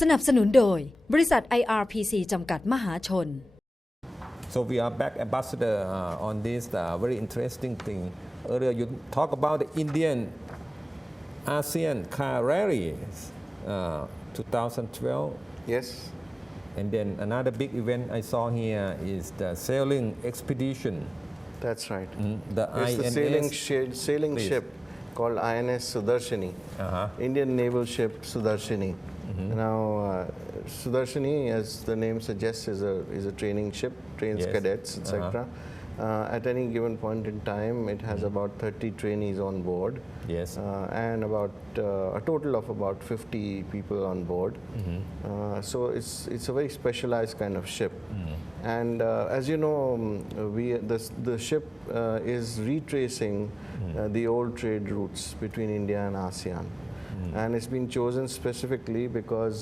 สนับสนุนโดยบริษัท IRPC จำกัดมหาชน So we are back, Ambassador, on this very interesting thing. Earlier you talk about the Indian ASEAN Car Rally 2012. Yes. And then another big event I saw here is the sailing expedition. That's right. The It's the INS. sailing Please. ship called INS Sudarshini, Indian naval ship Sudarshini. Now, Sudarshini, as the name suggests, is a training ship, trains Yes. cadets, etc. At any given point in time, it has about 30 trainees on board. Yes. And about a total of about 50 people on board. So it's a very specialized kind of ship. And as you know, the ship is retracing the old trade routes between India and ASEAN. And it's been chosen specifically because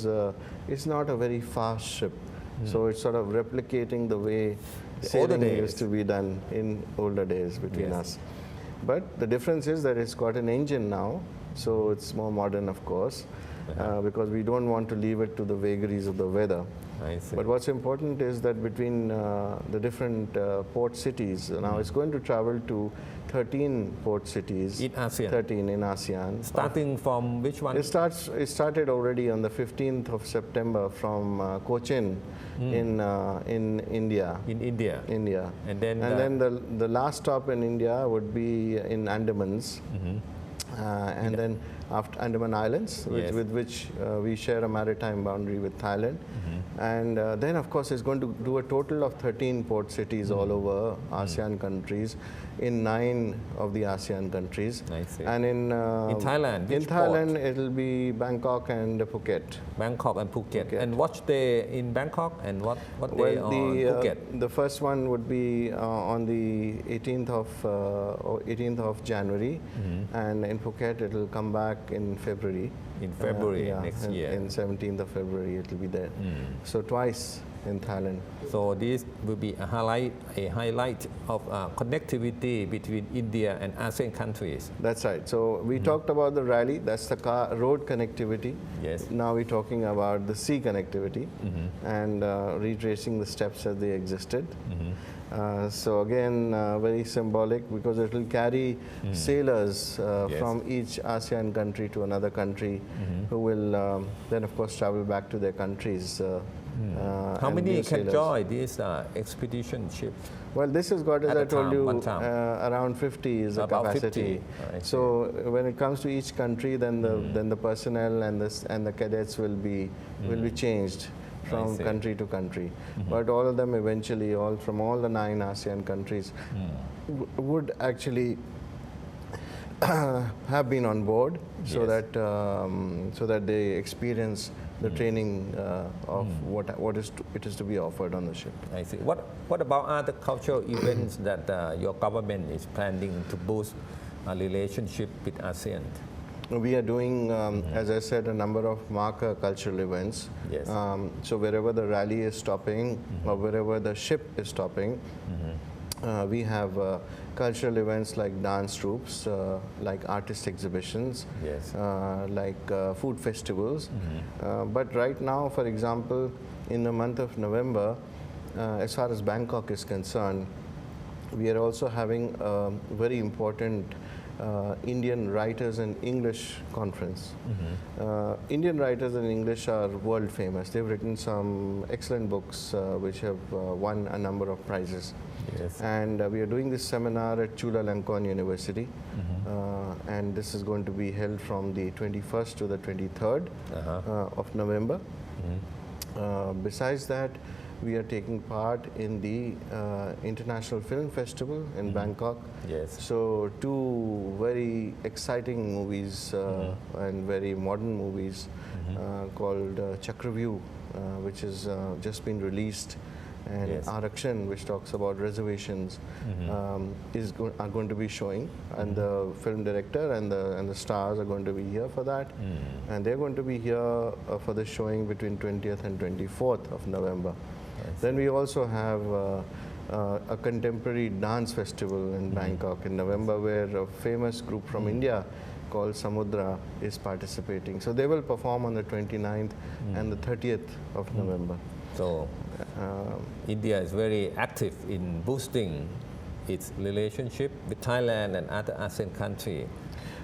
it's not a very fast ship. So it's sort of replicating the way sailing used to be done in older days between us. But the difference is that it's got an engine now, so it's more modern, of course, because we don't want to leave it to the vagaries of the weather. I see. But what's important is that between the different port cities, now it's going to travel to 13 port cities. In ASEAN? 13 in ASEAN. Starting from which one? It started already on the 15th of September from Cochin in India. In India. India. And then the last stop in India would be in Andamans. And then after Andaman Islands, with which we share a maritime boundary with Thailand. And then, of course, it's going to do a total of 13 port cities all over ASEAN countries, in 9 of the ASEAN countries. I see. And in Thailand, in which Thailand, port? it'll be Bangkok and Phuket. Bangkok and Phuket. Phuket. And what day in Bangkok and what day on Phuket? The first one would be on the 18th of January, and in Phuket it will come back in February. In February next year. In 17th of February it will be there. So twice in Thailand. So this will be a highlight of connectivity between India and ASEAN countries. That's right. So we talked about the rally, that's the road connectivity. Yes. Now we're talking about the sea connectivity and retracing the steps as they existed. So again, very symbolic because it will carry sailors from each ASEAN country to another country who will then of course travel back to their countries. How and many new can sailors. join this expedition ship? Well, this has got, as At I a told time, you, one time. around 50 is the About 50. capacity. I see. So when it comes to each country, then the personnel and the cadets will be changed from see. country to country. But all of them eventually, from all the 9 ASEAN countries, would actually have been on board, so that they experience the training of what it is to be offered on the ship. I see. What about other cultural events that your government is planning to boost a relationship with ASEAN? We are doing, as I said, a number of marker cultural events. Yes. So wherever the rally is stopping or wherever the ship is stopping, we have cultural events like dance troupes, like artist exhibitions, like food festivals. But right now, for example, in the month of November, as far as Bangkok is concerned, we are also having a very important Indian Writers in English conference. Indian writers in English are world famous. They've written some excellent books which have won a number of prizes. Yes. And we are doing this seminar at Chulalongkorn University. And this is going to be held from the 21st to the 23rd of November. Besides that, we are taking part in the International Film Festival in Bangkok. Yes. So 2 very exciting movies and very modern movies called Chakravyuh, which has just been released, and Arakshan, which talks about reservations, are going to be showing, and the film director and the stars are going to be here for that, and they're going to be here for the showing between 20th and 24th of November. Then we also have a contemporary dance festival in Bangkok in November, where a famous group from India called Samudra is participating. So they will perform on the 29th and the 30th of November. So India is very active in boosting its relationship with Thailand and other ASEAN countries.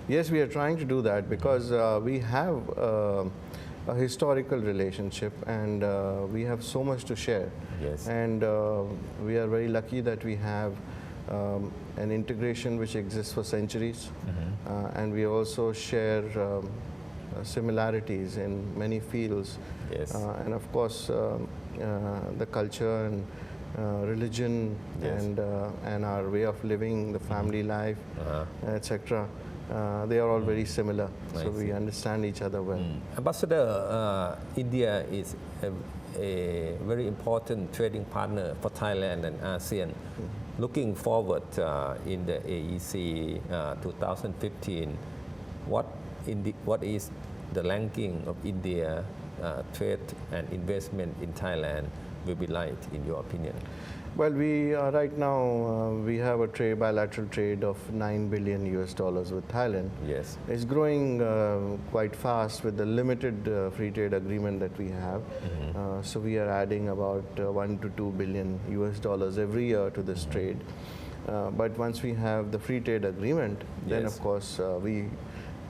Yes, we are trying to do that because we have a historical relationship and we have so much to share. Yes. And we are very lucky that we have an integration which exists for centuries. And we also share similarities in many fields. Yes. And of course, the culture and religion Yes. and our way of living, the family life, etc. They are all very similar, I so we see. understand each other well. Ambassador, India is a very important trading partner for Thailand and ASEAN. Looking forward in the AEC 2015, what is the ranking of India trade and investment in Thailand will be like, in your opinion? Well, we right now we have a bilateral trade of $9 billion with Thailand. Yes. It's growing quite fast with the limited free trade agreement that we have. So we are adding about $1 to $2 billion every year to this trade. But once we have the free trade agreement, then Yes. of course we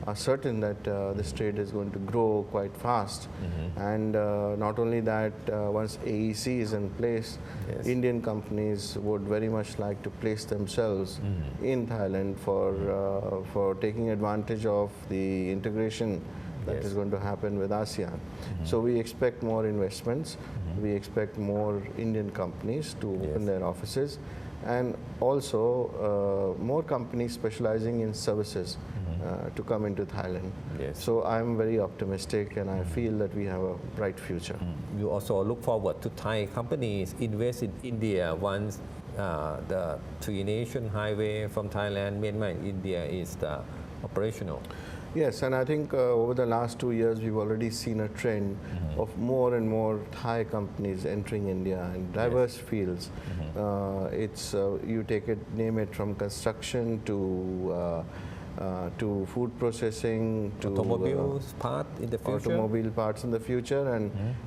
are certain that this trade is going to grow quite fast. And not only that, once AEC is in place, Yes. Indian companies would very much like to place themselves in Thailand for taking advantage of the integration that Yes. is going to happen with ASEAN. So we expect more investments. We expect more Indian companies to open Yes. their offices, and also more companies specializing in services to come into Thailand. Yes. So I'm very optimistic, and I feel that we have a bright future. You also look forward to Thai companies invest in India once the three-nation highway from Thailand, Myanmar, and India is operational. Yes, and I think over the last 2 years, we've already seen a trend of more and more Thai companies entering India in diverse fields. It's you take it, name it, from construction to food processing to Automobiles part in the future? automobile parts in the future,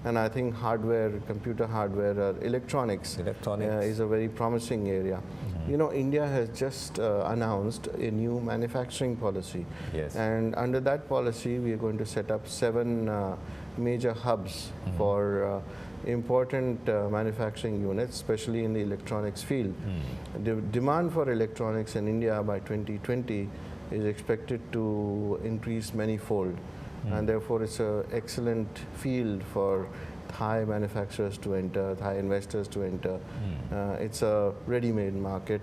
and I think hardware, computer hardware, electronics, Electronics. is a very promising area. You know, India has just announced a new manufacturing policy. Yes. And under that policy, we are going to set up 7 major hubs for important manufacturing units, especially in the electronics field. The demand for electronics in India by 2020 is expected to increase many-fold. And therefore, it's an excellent field for Thai manufacturers to enter, Thai investors to enter. It's a ready-made market.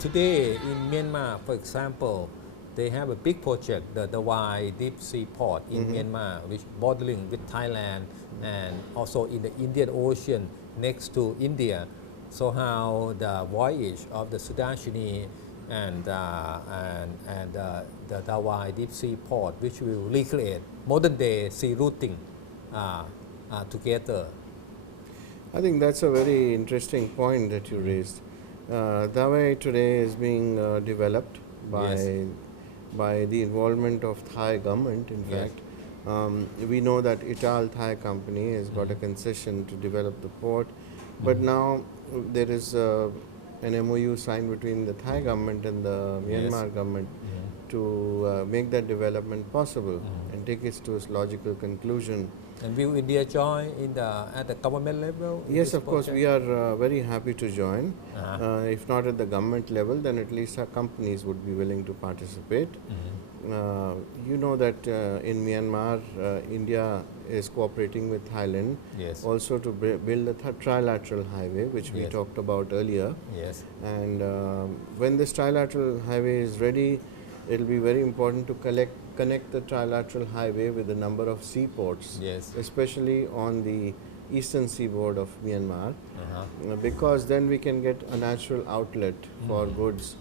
Today in Myanmar, for example, they have a big project, the Dawai Deep Sea Port in Myanmar, which bordering with Thailand and also in the Indian Ocean next to India. So how the voyage of the Sudashini and the Dawai Deep Sea Port, which will recreate modern day sea routing together. I think that's a very interesting point that you raised. Dawei today is being developed Yes. by the involvement of Thai government. In Yes. fact, we know that Ital Thai company has got a concession to develop the port, but now there is an MOU signed between the Thai government and the Myanmar government to make that development possible and take it to its logical conclusion. And will India join at the government level? in Yes, this of course, project? we are very happy to join. Uh-huh. If not at the government level, then at least our companies would be willing to participate. You know that in Myanmar, India is cooperating with Thailand Yes. also to build a trilateral highway, which we Yes. talked about earlier. Yes. And when this trilateral highway is ready, it will be very important to connect the trilateral highway with a number of seaports, Yes. especially on the eastern seaboard of Myanmar, because then we can get a natural outlet for goods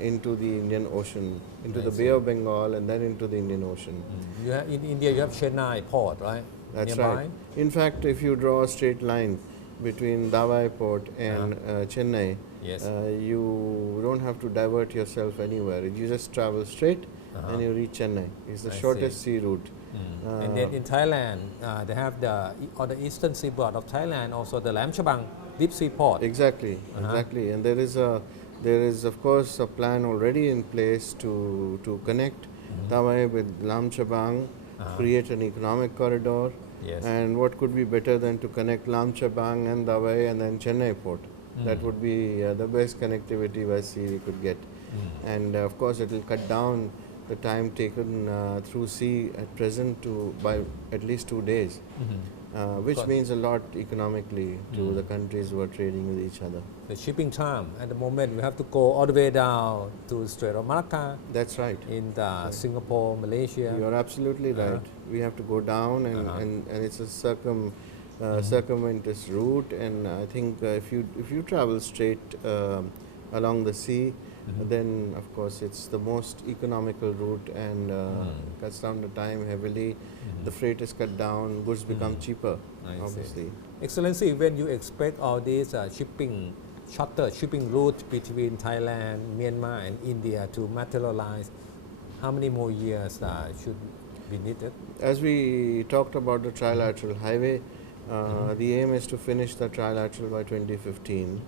into the Indian Ocean, into the Bay of Bengal, and then into the Indian Ocean. In India, you have Chennai port, right? That's Nearby? right. In fact, if you draw a straight line between Dawai port and Chennai, Yes. You don't have to divert yourself anywhere. You just travel straight and you reach Chennai. It's the shortest sea route. And then in Thailand, they have on the eastern seaboard of Thailand also the Lam Chabang deep sea port. Exactly, exactly. And there is of course a plan already in place to connect Dawai with Lam Chabang, create an economic corridor. Yes. And what could be better than to connect Lam Chabang and Dawai and then Chennai port? That would be the best connectivity by sea we could get. And of course it will cut down the time taken through sea at present by at least 2 days, which means a lot economically to the countries who are trading with each other. The shipping time at the moment, we have to go all the way down to Strait of Malacca. That's right. In Singapore, Malaysia. You are absolutely right. We have to go down and it's a circumvent this route, and I think if you travel straight along the sea, then of course it's the most economical route and cuts down the time heavily. The freight is cut down, goods become cheaper, obviously. Excellency, when you expect all these shorter shipping route between Thailand, Myanmar and India to materialize, how many more years should be needed? As we talked about the trilateral highway, the aim is to finish the trilateral by 2015.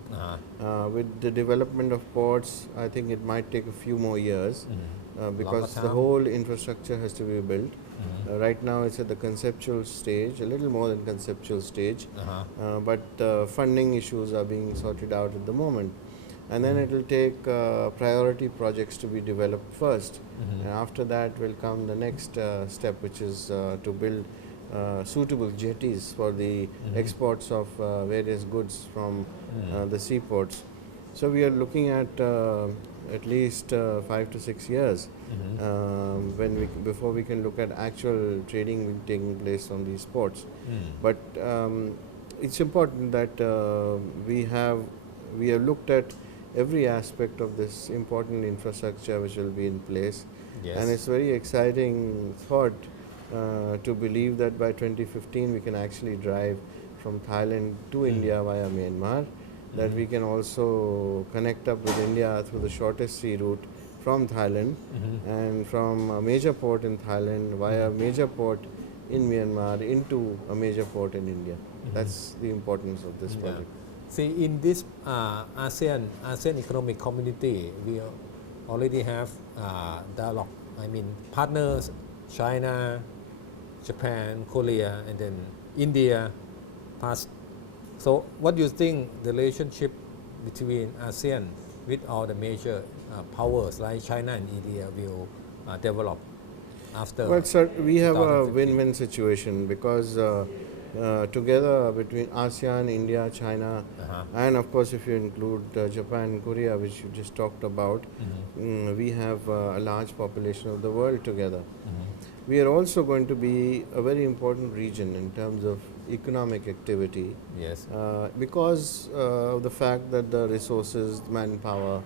With the development of ports, I think it might take a few more years because the whole infrastructure has to be built. Right now it's at the conceptual stage, a little more than conceptual stage, but funding issues are being sorted out at the moment. And then it will take priority projects to be developed first. And after that will come the next step, which is to build suitable jetties for the exports of various goods from the seaports. So we are looking at least 5 to 6 years before we can look at actual trading taking place on these ports. But it's important that we have looked at every aspect of this important infrastructure which will be in place. Yes. And it's very exciting thought to believe that by 2015 we can actually drive from Thailand to India via Myanmar, that we can also connect up with India through the shortest sea route from Thailand and from a major port in Thailand via a major port in Myanmar into a major port in India. That's the importance of this project. See, in this ASEAN Economic Community, we already have dialogue. I mean, partners, China, Japan, Korea, and then India. So, what do you think the relationship between ASEAN with all the major powers like China and India will develop after? Well, sir, we have a win-win situation because together between ASEAN, India, China, and of course if you include Japan and Korea, which you just talked about, we have a large population of the world together. We are also going to be a very important region in terms of economic activity. Yes. Because of the fact that the resources, manpower,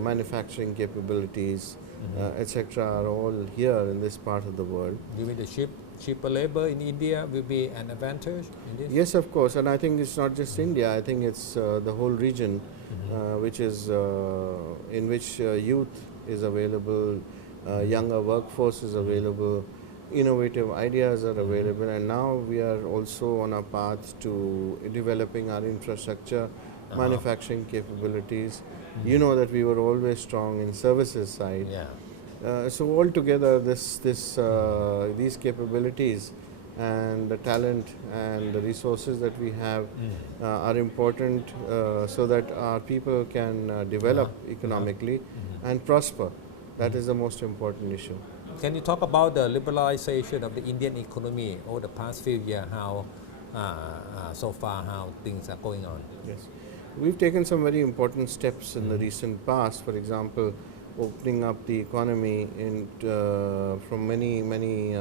manufacturing capabilities, etc. are all here in this part of the world. Do you mean the cheaper labor in India will be an advantage in this? Yes, of course, and I think it's not just India. I think it's the whole region, which is in which youth is available, younger workforce is available, innovative ideas are available, and now we are also on a path to developing our infrastructure, manufacturing capabilities. You know that we were always strong in services side. Yeah. So altogether, these capabilities and the talent and the resources that we have are important so that our people can develop economically and prosper. That is the most important issue. Can you talk about the liberalization of the Indian economy over the past few years? How so far how things are going on? Yes, we've taken some very important steps in the recent past. For example, opening up the economy from many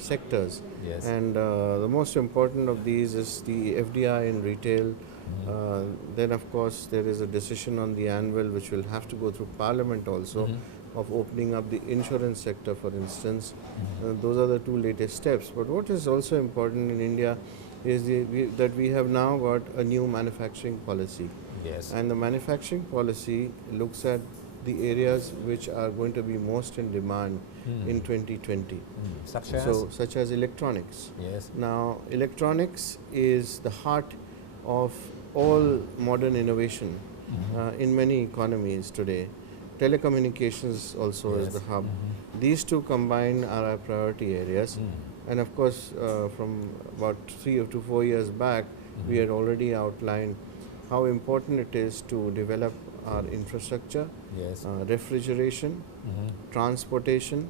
sectors. Yes. And the most important of these is the FDI in retail. Then, of course, there is a decision on the anvil which will have to go through Parliament also of opening up the insurance sector, for instance. Those are the two latest steps. But what is also important in India is that we have now got a new manufacturing policy. Yes. And the manufacturing policy looks at the areas which are going to be most in demand in 2020. Such as electronics. Yes. Now, electronics is the heart of all modern innovation in many economies today. Telecommunications also is the hub. These two combined are our priority areas. And of course, from about 3 to 4 years back, we had already outlined how important it is to develop our infrastructure, Yes. Refrigeration, transportation,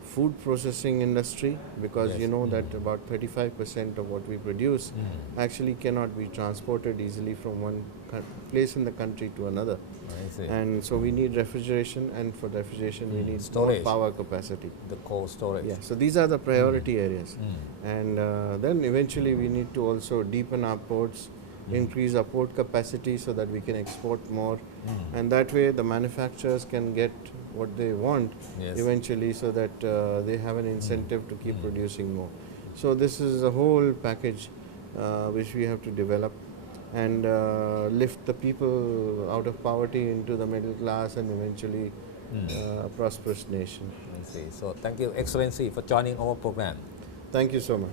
food processing industry, because Yes. you know that about 35% of what we produce actually cannot be transported easily from one place in the country to another. I see. And so we need refrigeration, and for refrigeration we need Storage. more power capacity. The cold storage. Yeah, so these are the priority areas. And then eventually we need to also deepen our ports, increase our port capacity so that we can export more. And that way the manufacturers can get what they want Yes. eventually, so that they have an incentive to keep producing more. So this is a whole package which we have to develop and lift the people out of poverty into the middle class and eventually a prosperous nation. I see. So thank you, Excellency, for joining our program. Thank you so much.